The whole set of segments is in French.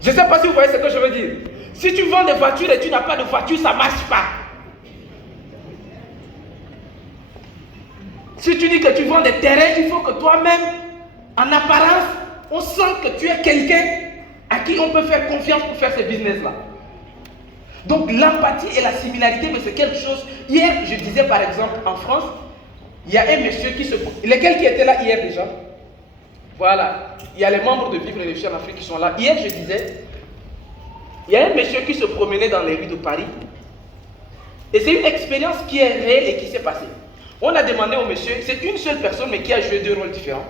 Je ne sais pas si vous voyez ce que je veux dire. Si tu vends des voitures et tu n'as pas de voiture, ça ne marche pas. Si tu dis que tu vends des terrains, il faut que toi-même, en apparence, on sent que tu es quelqu'un à qui on peut faire confiance pour faire ce business-là. Donc l'empathie et la similarité, mais c'est quelque chose. Hier, je disais par exemple, en France, il y a un monsieur qui se... Lesquels qui étaient là hier déjà? Voilà. Il y a les membres de Vivre et Réfléchir en Afrique qui sont là. Hier, je disais, il y a un monsieur qui se promenait dans les rues de Paris. Et c'est une expérience qui est réelle et qui s'est passée. On a demandé au monsieur, c'est une seule personne mais qui a joué deux rôles différents.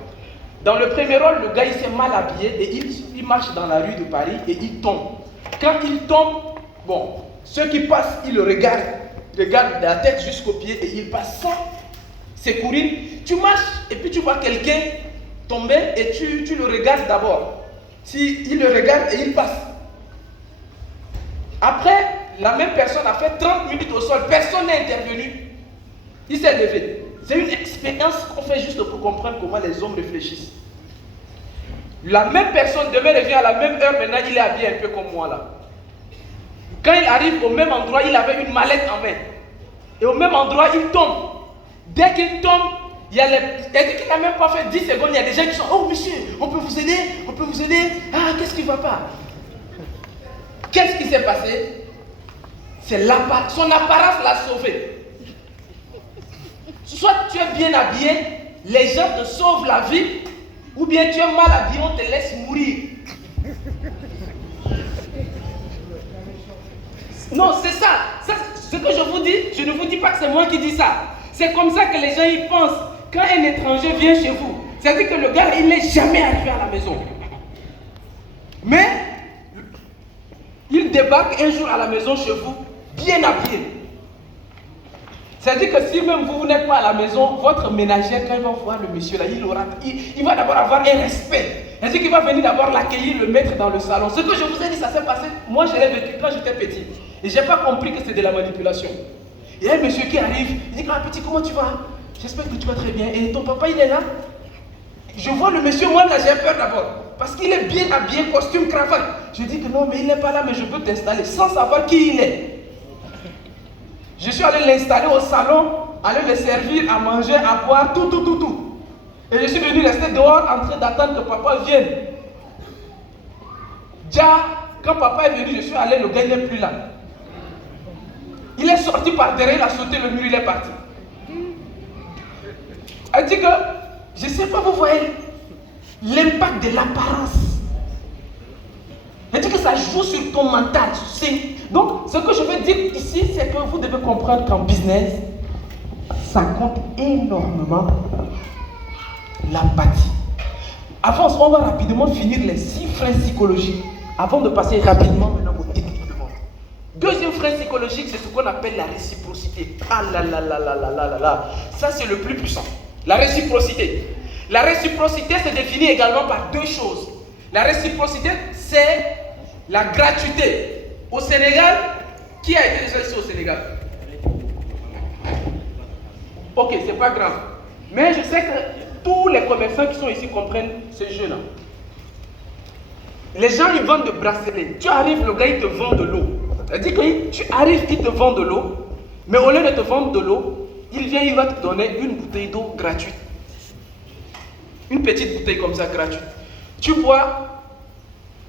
Dans le premier rôle, le gars il s'est mal habillé et il marche dans la rue de Paris et il tombe. Quand il tombe, bon, ceux qui passent, ils le regardent de la tête jusqu'aux pieds et il passe sans secourir. Tu marches et puis tu vois quelqu'un tomber et tu le regardes d'abord. Si il le regarde et il passe. Après, la même personne a fait 30 minutes au sol, personne n'est intervenu. Il s'est levé. C'est une expérience qu'on fait juste pour comprendre comment les hommes réfléchissent. La même personne devait lever à la même heure, maintenant il est habillé un peu comme moi là. Quand il arrive au même endroit, il avait une mallette en main. Et au même endroit, il tombe. Dès qu'il tombe, il y a dès qu'il n'a même pas fait 10 secondes, il y a des gens qui sont, oh monsieur, on peut vous aider, on peut vous aider. Ah, qu'est-ce qui ne va pas? Qu'est-ce qui s'est passé? C'est son apparence l'a sauvé. Soit tu es bien habillé, les gens te sauvent la vie, ou bien tu es mal habillé, on te laisse mourir. Non, c'est ça. Ce que je vous dis, je ne vous dis pas que c'est moi qui dis ça. C'est comme ça que les gens y pensent. Quand un étranger vient chez vous, c'est-à-dire que le gars, il n'est jamais arrivé à la maison. Mais, il débarque un jour à la maison chez vous, bien habillé. C'est-à-dire que si même vous n'êtes pas à la maison, votre ménagère, quand il va voir le monsieur là, il va d'abord avoir un respect. C'est-à-dire qu'il va venir d'abord l'accueillir, le mettre dans le salon. Ce que je vous ai dit, ça s'est passé. Moi, je l'ai vécu quand j'étais petit. Et je n'ai pas compris que c'était de la manipulation. Il y a un monsieur qui arrive, il dit, ah petit, comment tu vas? J'espère que tu vas très bien. Et ton papa, il est là? Je vois le monsieur, moi là, j'ai peur d'abord. Parce qu'il est bien habillé, costume, cravate. Je dis que non, mais il n'est pas là, mais je peux t'installer sans savoir qui il est. Je suis allé l'installer au salon, aller le servir à manger, à boire, tout. Et je suis venu rester dehors en train d'attendre que papa vienne. Déjà, quand papa est venu, je suis allé, le gars n'est plus là. Il est sorti par derrière, il a sauté le mur, il est parti. Elle dit que, je ne sais pas, vous voyez l'impact de l'apparence. Elle dit que ça joue sur ton mental. Donc, ce que je veux dire ici, c'est que vous devez comprendre qu'en business, ça compte énormément l'empathie. Avant, on va rapidement finir les 6 freins psychologiques avant de passer rapidement maintenant aux techniques de vente. Deuxième frein psychologique, c'est ce qu'on appelle la réciprocité. Ah là là là là là là là là. Ça, c'est le plus puissant. La réciprocité. La réciprocité se définit également par 2 choses. La réciprocité, c'est la gratuité. Au Sénégal, qui a été déjà ici au Sénégal? Ok, c'est pas grave. Mais je sais que tous les commerçants qui sont ici comprennent ce jeu-là. Les gens, ils vendent de bracelets. Tu arrives, le gars, il te vend de l'eau. C'est-à-dire que tu arrives, il te vend de l'eau. Mais au lieu de te vendre de l'eau, il vient, il va te donner une bouteille d'eau gratuite. Une petite bouteille comme ça, gratuite. Tu bois.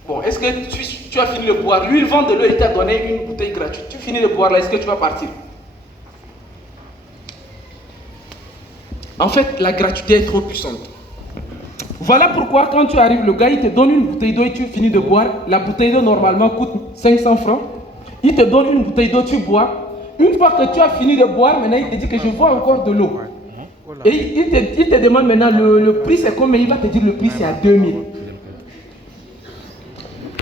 Bon, est-ce que tu as fini de boire? Lui, il vend de l'eau, il t'a donné une bouteille gratuite. Tu finis de boire là, est-ce que tu vas partir? En fait, la gratuité est trop puissante. Voilà pourquoi, quand tu arrives, le gars, il te donne une bouteille d'eau et tu finis de boire. La bouteille d'eau, normalement, coûte 500 francs. Il te donne une bouteille d'eau, tu bois. Une fois que tu as fini de boire, maintenant, il te dit que je bois encore de l'eau. Et il te demande maintenant, le prix, c'est combien? Il va te dire, le prix, c'est à 2000.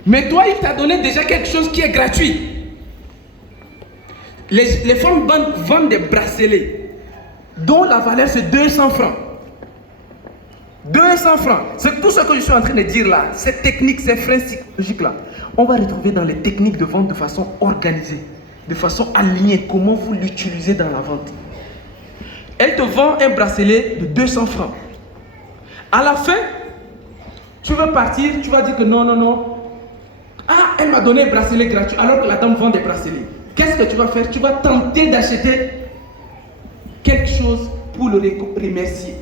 Mais toi, il t'a donné déjà quelque chose qui est gratuit. Les femmes vendent des bracelets dont la valeur c'est 200 francs. 200 francs. C'est tout ce que je suis en train de dire là. Cette technique, ces freins psychologiques là, on va retrouver dans les techniques de vente de façon organisée, de façon alignée. Comment vous l'utilisez dans la vente. Elle te vend un bracelet de 200 francs. À la fin, tu veux partir, tu vas dire que non. m'a donné un bracelet gratuit alors que la dame vend des bracelets. Qu'est-ce que tu vas faire? Tu vas tenter d'acheter quelque chose pour le remercier.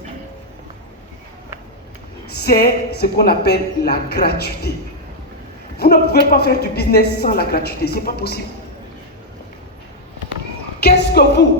C'est ce qu'on appelle la gratuité. Vous ne pouvez pas faire du business sans la gratuité, ce n'est pas possible. Qu'est-ce que vous